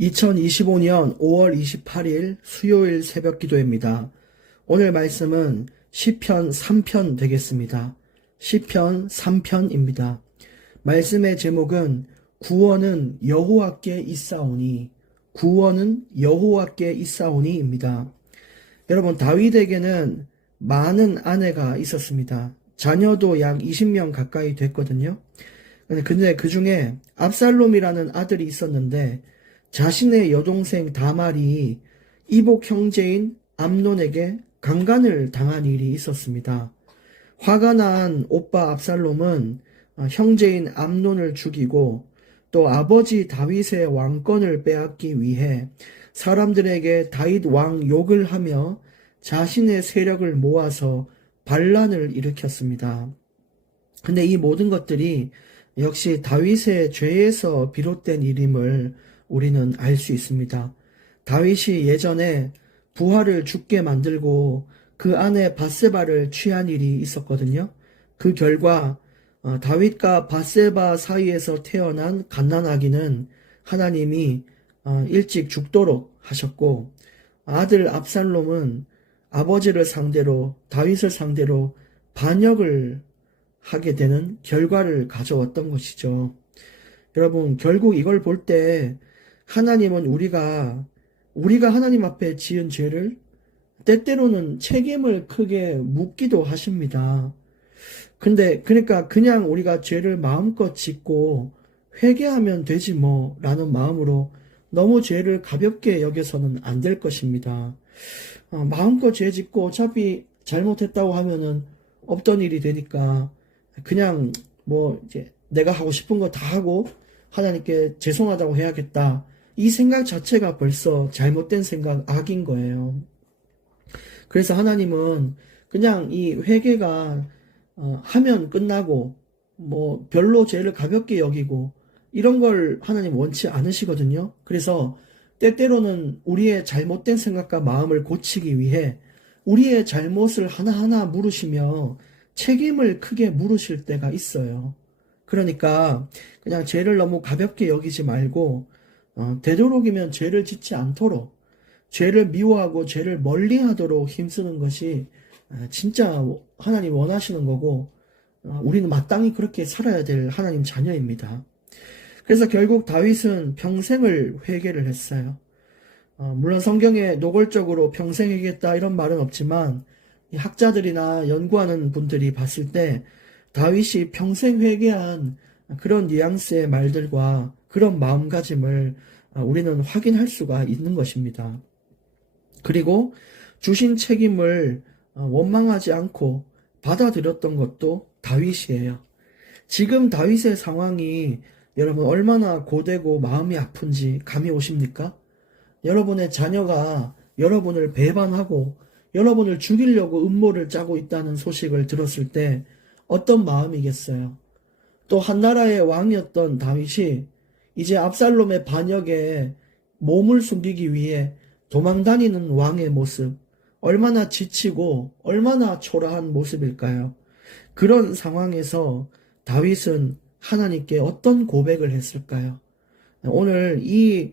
2025년 5월 28일 수요일 새벽 기도입니다. 오늘 말씀은 시편 3편 되겠습니다. 시편 3편입니다. 말씀의 제목은 구원은 여호와께 있사오니, 구원은 여호와께 있사오니입니다. 여러분, 다윗에게는 많은 아내가 있었습니다. 자녀도 약 20명 가까이 됐거든요. 근데 그 중에 압살롬이라는 아들이 있었는데 자신의 여동생 다말이 이복 형제인 암논에게 강간을 당한 일이 있었습니다. 화가 난 오빠 압살롬은 형제인 암논을 죽이고 또 아버지 다윗의 왕권을 빼앗기 위해 사람들에게 다윗 왕 욕을 하며 자신의 세력을 모아서 반란을 일으켰습니다. 근데 이 모든 것들이 역시 다윗의 죄에서 비롯된 일임을 우리는 알 수 있습니다. 다윗이 예전에 부하를 죽게 만들고 그 아내 밧세바를 취한 일이 있었거든요. 그 결과 다윗과 밧세바 사이에서 태어난 갓난아기는 하나님이 일찍 죽도록 하셨고, 아들 압살롬은 아버지를 상대로, 다윗을 상대로 반역을 하게 되는 결과를 가져왔던 것이죠. 여러분, 결국 이걸 볼 때 하나님은 우리가 하나님 앞에 지은 죄를 때때로는 책임을 크게 묻기도 하십니다. 그러니까 그냥 우리가 죄를 마음껏 짓고 회개하면 되지 라는 마음으로 너무 죄를 가볍게 여겨서는 안 될 것입니다. 마음껏 죄 짓고 어차피 잘못했다고 하면은 없던 일이 되니까 그냥 이제 내가 하고 싶은 거 다 하고 하나님께 죄송하다고 해야겠다. 이 생각 자체가 벌써 잘못된 생각, 악인 거예요. 그래서 하나님은 그냥 이 회개가 하면 끝나고 별로 죄를 가볍게 여기고 이런 걸 하나님 원치 않으시거든요. 그래서 때때로는 우리의 잘못된 생각과 마음을 고치기 위해 우리의 잘못을 하나하나 물으시며 책임을 크게 물으실 때가 있어요. 그러니까 그냥 죄를 너무 가볍게 여기지 말고 되도록이면 죄를 짓지 않도록, 죄를 미워하고 죄를 멀리하도록 힘쓰는 것이 진짜 하나님 원하시는 거고, 우리는 마땅히 그렇게 살아야 될 하나님 자녀입니다. 그래서 결국 다윗은 평생을 회개를 했어요. 물론 성경에 노골적으로 평생 회개했다 이런 말은 없지만 학자들이나 연구하는 분들이 봤을 때 다윗이 평생 회개한 그런 뉘앙스의 말들과 그런 마음가짐을 우리는 확인할 수가 있는 것입니다. 그리고 주신 책임을 원망하지 않고 받아들였던 것도 다윗이에요. 지금 다윗의 상황이 여러분 얼마나 고되고 마음이 아픈지 감이 오십니까? 여러분의 자녀가 여러분을 배반하고 여러분을 죽이려고 음모를 짜고 있다는 소식을 들었을 때 어떤 마음이겠어요? 또 한 나라의 왕이었던 다윗이 이제 압살롬의 반역에 몸을 숨기기 위해 도망다니는 왕의 모습, 얼마나 지치고 얼마나 초라한 모습일까요? 그런 상황에서 다윗은 하나님께 어떤 고백을 했을까요? 오늘 이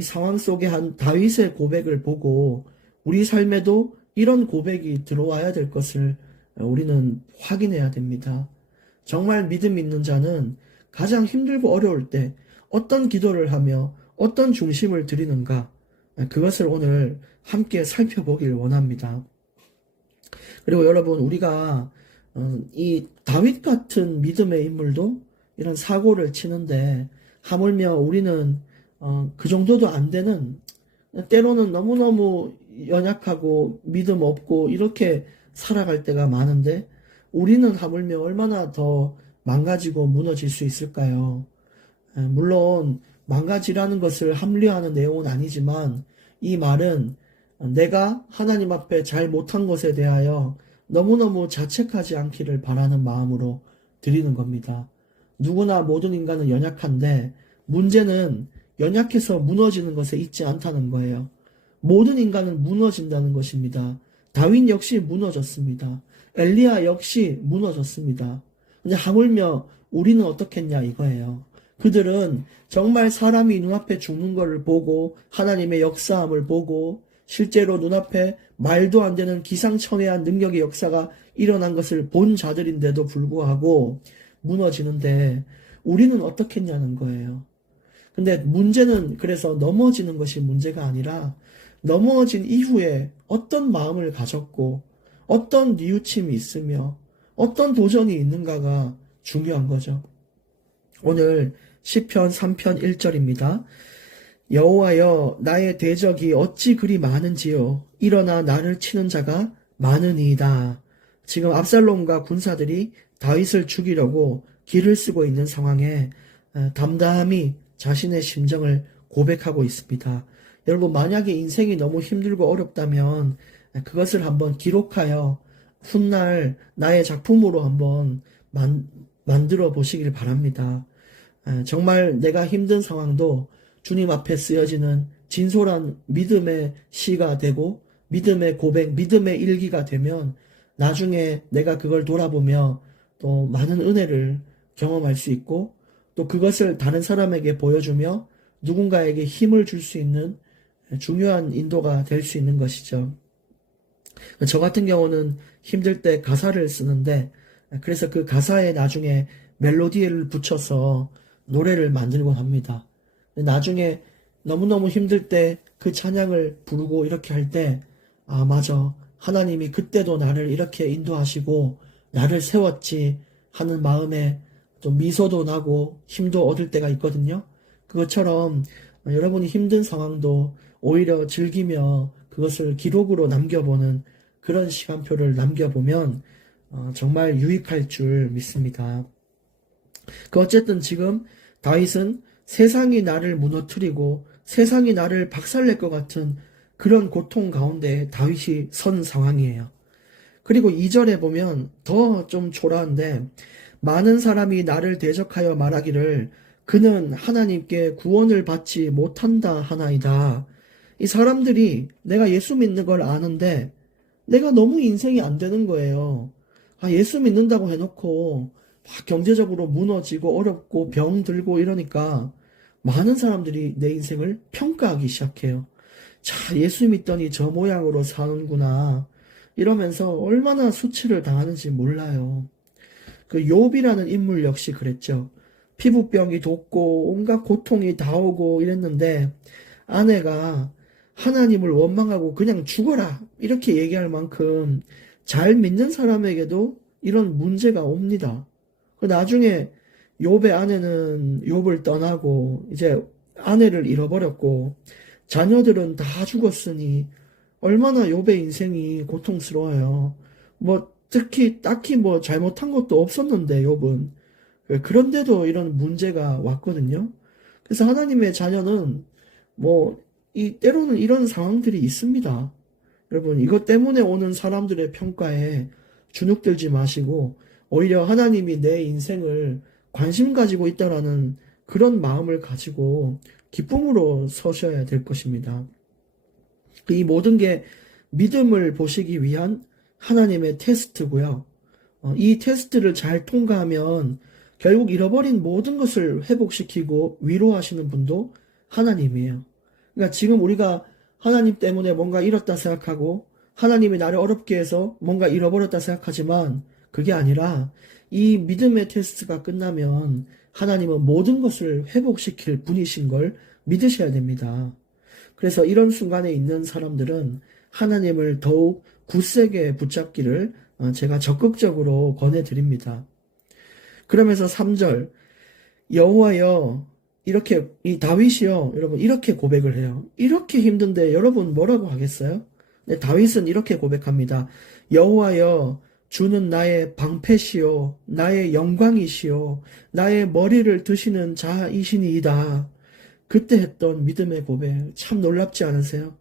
상황 속에 한 다윗의 고백을 보고 우리 삶에도 이런 고백이 들어와야 될 것을 우리는 확인해야 됩니다. 정말 믿음 있는 자는 가장 힘들고 어려울 때 어떤 기도를 하며 어떤 중심을 드리는가, 그것을 오늘 함께 살펴보길 원합니다. 그리고 여러분, 우리가 이 다윗 같은 믿음의 인물도 이런 사고를 치는데 하물며 우리는 그 정도도 안 되는, 때로는 너무너무 연약하고 믿음 없고 이렇게 살아갈 때가 많은데 우리는 하물며 얼마나 더 망가지고 무너질 수 있을까요? 물론 망가지라는 것을 합리화하는 내용은 아니지만 이 말은 내가 하나님 앞에 잘 못한 것에 대하여 너무너무 자책하지 않기를 바라는 마음으로 드리는 겁니다. 누구나 모든 인간은 연약한데 문제는 연약해서 무너지는 것에 있지 않다는 거예요. 모든 인간은 무너진다는 것입니다. 다윗 역시 무너졌습니다. 엘리야 역시 무너졌습니다. 근데 하물며 우리는 어떻겠냐 이거예요. 그들은 정말 사람이 눈앞에 죽는 것을 보고 하나님의 역사함을 보고 실제로 눈앞에 말도 안 되는 기상천외한 능력의 역사가 일어난 것을 본 자들인데도 불구하고 무너지는데 우리는 어떻게 했냐는 거예요. 근데 문제는 그래서 넘어지는 것이 문제가 아니라 넘어진 이후에 어떤 마음을 가졌고 어떤 뉘우침이 있으며 어떤 도전이 있는가가 중요한 거죠. 오늘 시편 3편 1절입니다. 여호와여 나의 대적이 어찌 그리 많은지요. 일어나 나를 치는 자가 많으니이다. 지금 압살롬과 군사들이 다윗을 죽이려고 길을 쓰고 있는 상황에 담담히 자신의 심정을 고백하고 있습니다. 여러분, 만약에 인생이 너무 힘들고 어렵다면 그것을 한번 기록하여 훗날 나의 작품으로 한번 만들어 보시길 바랍니다. 정말 내가 힘든 상황도 주님 앞에 쓰여지는 진솔한 믿음의 시가 되고 믿음의 고백, 믿음의 일기가 되면 나중에 내가 그걸 돌아보며 또 많은 은혜를 경험할 수 있고 또 그것을 다른 사람에게 보여주며 누군가에게 힘을 줄 수 있는 중요한 인도가 될 수 있는 것이죠. 저 같은 경우는 힘들 때 가사를 쓰는데 그래서 그 가사에 나중에 멜로디를 붙여서 노래를 만들곤 합니다. 나중에 너무너무 힘들 때 그 찬양을 부르고 이렇게 할 때, 아, 맞아. 하나님이 그때도 나를 이렇게 인도하시고 나를 세웠지 하는 마음에 또 미소도 나고 힘도 얻을 때가 있거든요. 그것처럼 여러분이 힘든 상황도 오히려 즐기며 그것을 기록으로 남겨보는 그런 시간표를 남겨보면 정말 유익할 줄 믿습니다. 어쨌든 지금 다윗은 세상이 나를 무너뜨리고 세상이 나를 박살낼 것 같은 그런 고통 가운데 다윗이 선 상황이에요. 그리고 2절에 보면 더 좀 초라한데 많은 사람이 나를 대적하여 말하기를 그는 하나님께 구원을 받지 못한다 하나이다. 이 사람들이 내가 예수 믿는 걸 아는데 내가 너무 인생이 안 되는 거예요. 예수 믿는다고 해놓고 막 경제적으로 무너지고 어렵고 병 들고 이러니까 많은 사람들이 내 인생을 평가하기 시작해요. 자, 예수 믿더니 저 모양으로 사는구나. 이러면서 얼마나 수치를 당하는지 몰라요. 그 욥이라는 인물 역시 그랬죠. 피부병이 돋고 온갖 고통이 다 오고 이랬는데 아내가 하나님을 원망하고 그냥 죽어라 이렇게 얘기할 만큼 잘 믿는 사람에게도 이런 문제가 옵니다. 나중에 욥의 아내는 욥을 떠나고 이제 아내를 잃어버렸고 자녀들은 다 죽었으니 얼마나 욥의 인생이 고통스러워요. 딱히 잘못한 것도 없었는데 욥은 그런데도 이런 문제가 왔거든요. 그래서 하나님의 자녀는 때로는 이런 상황들이 있습니다. 여러분, 이것 때문에 오는 사람들의 평가에 주눅들지 마시고 오히려 하나님이 내 인생을 관심 가지고 있다라는 그런 마음을 가지고 기쁨으로 서셔야 될 것입니다. 이 모든 게 믿음을 보시기 위한 하나님의 테스트고요. 이 테스트를 잘 통과하면 결국 잃어버린 모든 것을 회복시키고 위로하시는 분도 하나님이에요. 그러니까 지금 우리가 하나님 때문에 뭔가 잃었다 생각하고 하나님이 나를 어렵게 해서 뭔가 잃어버렸다 생각하지만 그게 아니라 이 믿음의 테스트가 끝나면 하나님은 모든 것을 회복시킬 분이신 걸 믿으셔야 됩니다. 그래서 이런 순간에 있는 사람들은 하나님을 더욱 굳세게 붙잡기를 제가 적극적으로 권해드립니다. 그러면서 3절 여호와여 이렇게 이 다윗이요 여러분 이렇게 고백을 해요. 이렇게 힘든데 여러분 뭐라고 하겠어요? 네, 다윗은 이렇게 고백합니다. 여호와여 주는 나의 방패시요 나의 영광이시요 나의 머리를 드시는 자이시니이다. 그때 했던 믿음의 고백 참 놀랍지 않으세요?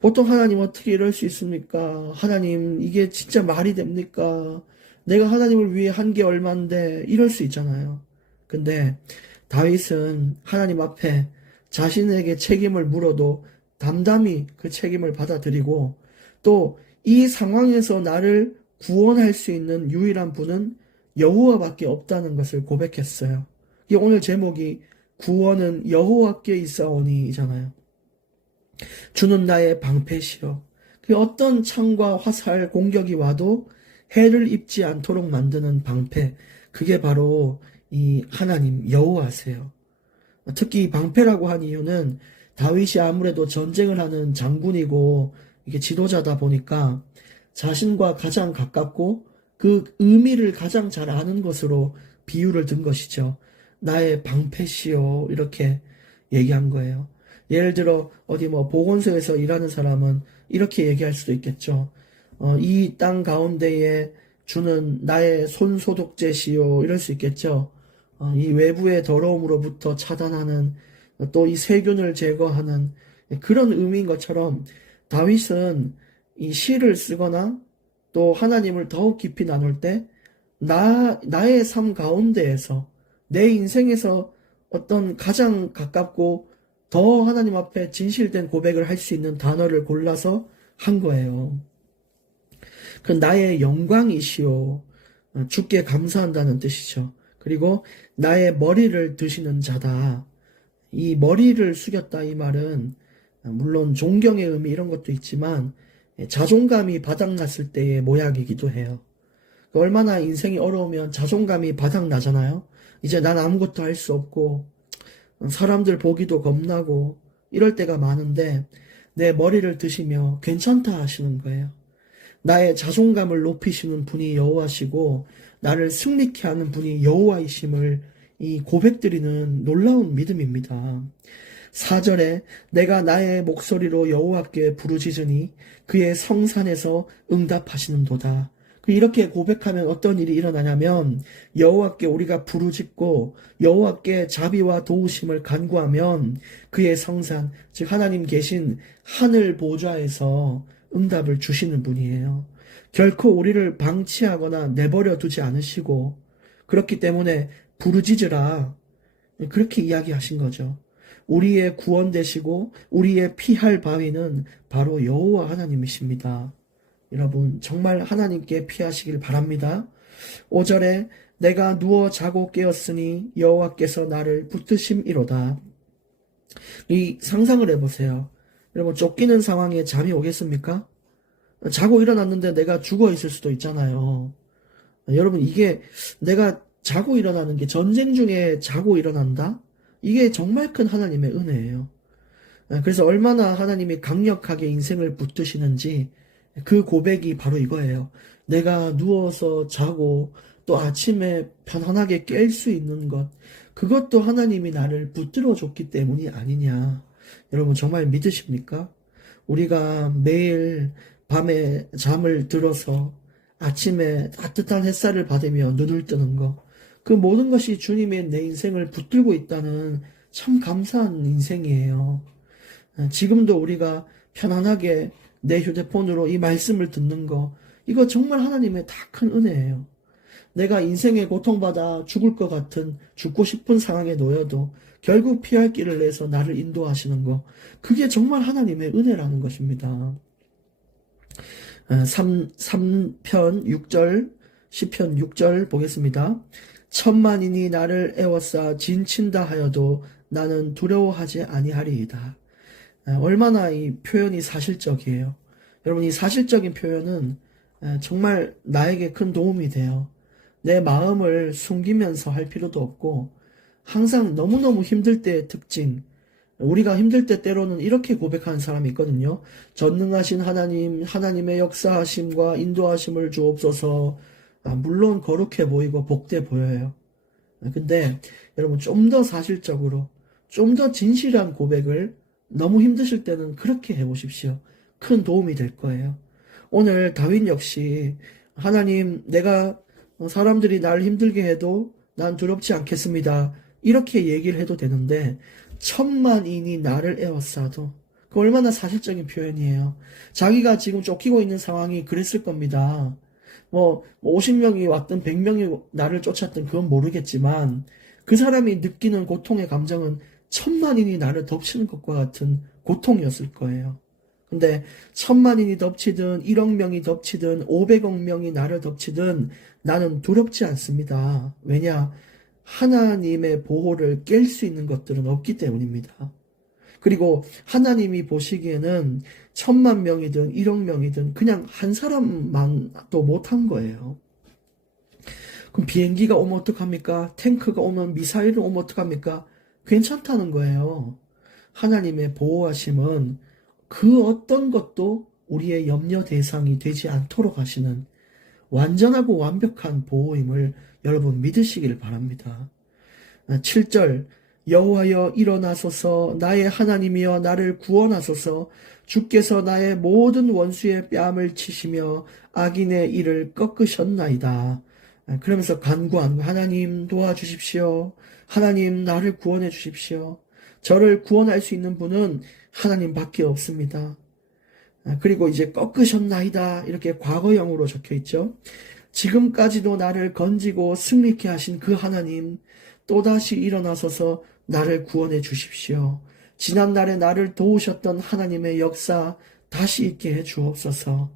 보통 하나님 어떻게 이럴 수 있습니까? 하나님 이게 진짜 말이 됩니까? 내가 하나님을 위해 한 게 얼만데 이럴 수 있잖아요. 근데 다윗은 하나님 앞에 자신에게 책임을 물어도 담담히 그 책임을 받아들이고 또 이 상황에서 나를 구원할 수 있는 유일한 분은 여호와밖에 없다는 것을 고백했어요. 이 오늘 제목이 구원은 여호와께 있사오니잖아요. 주는 나의 방패시요. 그 어떤 창과 화살 공격이 와도 해를 입지 않도록 만드는 방패. 그게 바로 이 하나님 여호와세요. 특히 이 방패라고 한 이유는 다윗이 아무래도 전쟁을 하는 장군이고 이게 지도자다 보니까 자신과 가장 가깝고 그 의미를 가장 잘 아는 것으로 비유를 든 것이죠. 나의 방패시요. 이렇게 얘기한 거예요. 예를 들어 어디 뭐 보건소에서 일하는 사람은 이렇게 얘기할 수도 있겠죠. 이 땅 가운데에 주는 나의 손소독제시요. 이럴 수 있겠죠. 이 외부의 더러움으로부터 차단하는 또 이 세균을 제거하는 그런 의미인 것처럼 다윗은 이 시를 쓰거나 또 하나님을 더욱 깊이 나눌 때 나의 삶 가운데에서 내 인생에서 어떤 가장 가깝고 더 하나님 앞에 진실된 고백을 할 수 있는 단어를 골라서 한 거예요. 그 나의 영광이시오. 주께 감사한다는 뜻이죠. 그리고 나의 머리를 드시는 자다. 이 머리를 숙였다 이 말은 물론 존경의 의미 이런 것도 있지만 자존감이 바닥났을 때의 모양이기도 해요. 얼마나 인생이 어려우면 자존감이 바닥나잖아요. 이제 난 아무것도 할 수 없고 사람들 보기도 겁나고 이럴 때가 많은데 내 머리를 드시며 괜찮다 하시는 거예요. 나의 자존감을 높이시는 분이 여호와시고 나를 승리케 하는 분이 여호와이심을 이 고백드리는 놀라운 믿음입니다. 4절에 내가 나의 목소리로 여호와께 부르짖으니 그의 성산에서 응답하시는도다. 이렇게 고백하면 어떤 일이 일어나냐면 여호와께 우리가 부르짖고 여호와께 자비와 도우심을 간구하면 그의 성산, 즉 하나님 계신 하늘 보좌에서 응답을 주시는 분이에요. 결코 우리를 방치하거나 내버려 두지 않으시고 그렇기 때문에 부르짖으라 그렇게 이야기하신 거죠. 우리의 구원 되시고 우리의 피할 바위는 바로 여호와 하나님이십니다. 여러분 정말 하나님께 피하시길 바랍니다. 5절에 내가 누워 자고 깨었으니 여호와께서 나를 붙드심이로다. 이 상상을 해보세요. 여러분 쫓기는 상황에 잠이 오겠습니까? 자고 일어났는데 내가 죽어 있을 수도 있잖아요. 여러분 이게 내가 자고 일어나는 게 전쟁 중에 자고 일어난다? 이게 정말 큰 하나님의 은혜예요. 그래서 얼마나 하나님이 강력하게 인생을 붙드시는지 그 고백이 바로 이거예요. 내가 누워서 자고 또 아침에 편안하게 깰 수 있는 것, 그것도 하나님이 나를 붙들어 줬기 때문이 아니냐. 여러분 정말 믿으십니까? 우리가 매일 밤에 잠을 들어서 아침에 따뜻한 햇살을 받으며 눈을 뜨는 것, 그 모든 것이 주님의 내 인생을 붙들고 있다는 참 감사한 인생이에요. 지금도 우리가 편안하게 내 휴대폰으로 이 말씀을 듣는 거, 이거 정말 하나님의 다 큰 은혜예요. 내가 인생에 고통받아 죽을 것 같은 죽고 싶은 상황에 놓여도 결국 피할 길을 내서 나를 인도하시는 거, 그게 정말 하나님의 은혜라는 것입니다. 3편 6절, 시편 6절 보겠습니다. 천만인이 나를 애워싸 진친다 하여도 나는 두려워하지 아니하리이다. 얼마나 이 표현이 사실적이에요. 여러분 이 사실적인 표현은 정말 나에게 큰 도움이 돼요. 내 마음을 숨기면서 할 필요도 없고 항상 너무너무 힘들 때의 특징, 우리가 힘들 때 때로는 이렇게 고백하는 사람이 있거든요. 전능하신 하나님, 하나님의 역사하심과 인도하심을 주옵소서. 물론 거룩해 보이고 복돼 보여요. 근데 여러분 좀 더 사실적으로 좀 더 진실한 고백을 너무 힘드실 때는 그렇게 해보십시오. 큰 도움이 될 거예요. 오늘 다윗 역시 하나님 내가 사람들이 날 힘들게 해도 난 두렵지 않겠습니다. 이렇게 얘기를 해도 되는데 천만인이 나를 애워싸도 그 얼마나 사실적인 표현이에요. 자기가 지금 쫓기고 있는 상황이 그랬을 겁니다. 50명이 왔든 100명이 나를 쫓았든 그건 모르겠지만 그 사람이 느끼는 고통의 감정은 천만인이 나를 덮치는 것과 같은 고통이었을 거예요. 근데 천만인이 덮치든 1억 명이 덮치든 500억 명이 나를 덮치든 나는 두렵지 않습니다. 왜냐? 하나님의 보호를 깰 수 있는 것들은 없기 때문입니다. 그리고 하나님이 보시기에는 10,000명이든 1억 명이든 그냥 한 사람만 또 못한 거예요. 그럼 비행기가 오면 어떡합니까? 탱크가 오면 미사일이 오면 어떡합니까? 괜찮다는 거예요. 하나님의 보호하심은 그 어떤 것도 우리의 염려 대상이 되지 않도록 하시는 완전하고 완벽한 보호임을 여러분 믿으시길 바랍니다. 7절 여호와여 일어나소서 나의 하나님이여 나를 구원하소서 주께서 나의 모든 원수의 뺨을 치시며 악인의 일을 꺾으셨나이다. 그러면서 간구한 하나님 도와주십시오. 하나님 나를 구원해 주십시오. 저를 구원할 수 있는 분은 하나님밖에 없습니다. 그리고 이제 꺾으셨나이다 이렇게 과거형으로 적혀 있죠. 지금까지도 나를 건지고 승리케 하신 그 하나님 또다시 일어나서서 나를 구원해 주십시오. 지난날에 나를 도우셨던 하나님의 역사 다시 있게 해 주옵소서.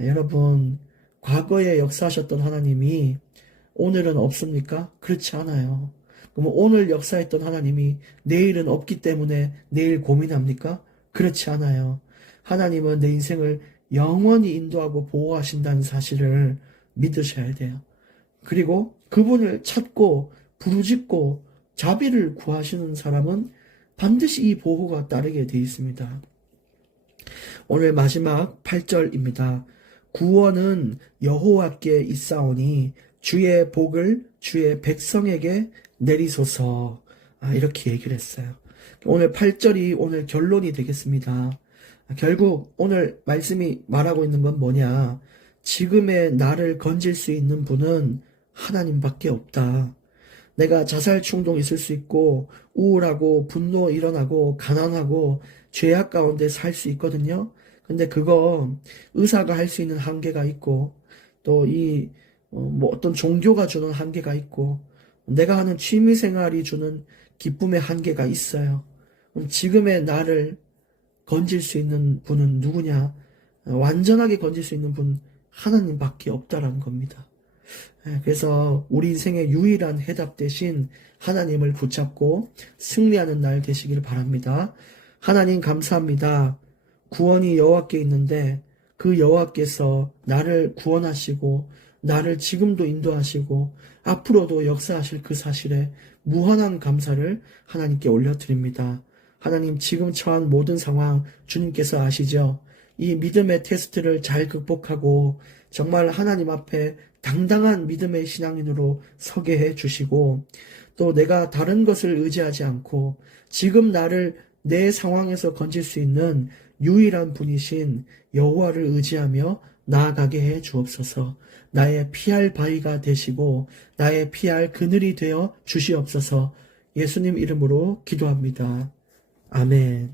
여러분 과거에 역사하셨던 하나님이 오늘은 없습니까? 그렇지 않아요. 그럼 오늘 역사했던 하나님이 내일은 없기 때문에 내일 고민합니까? 그렇지 않아요. 하나님은 내 인생을 영원히 인도하고 보호하신다는 사실을 믿으셔야 돼요. 그리고 그분을 찾고 부르짖고 자비를 구하시는 사람은 반드시 이 보호가 따르게 되어 있습니다. 오늘 마지막 8절입니다. 구원은 여호와께 있사오니 주의 복을 주의 백성에게 내리소서. 이렇게 얘기를 했어요. 오늘 8절이 오늘 결론이 되겠습니다. 결국 오늘 말씀이 말하고 있는 건 뭐냐? 지금의 나를 건질 수 있는 분은 하나님밖에 없다. 내가 자살 충동 있을 수 있고 우울하고 분노 일어나고 가난하고 죄악 가운데 살 수 있거든요. 근데 그거 의사가 할 수 있는 한계가 있고 또 어떤 종교가 주는 한계가 있고 내가 하는 취미 생활이 주는 기쁨의 한계가 있어요. 그럼 지금의 나를 건질 수 있는 분은 누구냐? 완전하게 건질 수 있는 분 하나님밖에 없다라는 겁니다. 그래서 우리 인생의 유일한 해답 대신 하나님을 붙잡고 승리하는 날 되시길 바랍니다. 하나님 감사합니다. 구원이 여호와께 있는데 그 여호와께서 나를 구원하시고 나를 지금도 인도하시고 앞으로도 역사하실 그 사실에 무한한 감사를 하나님께 올려드립니다. 하나님 지금 처한 모든 상황 주님께서 아시죠? 이 믿음의 테스트를 잘 극복하고 정말 하나님 앞에 당당한 믿음의 신앙인으로 서게 해 주시고 또 내가 다른 것을 의지하지 않고 지금 나를 내 상황에서 건질 수 있는 유일한 분이신 여호와를 의지하며 나아가게 해 주옵소서. 나의 피할 바위가 되시고 나의 피할 그늘이 되어 주시옵소서. 예수님 이름으로 기도합니다. 아멘.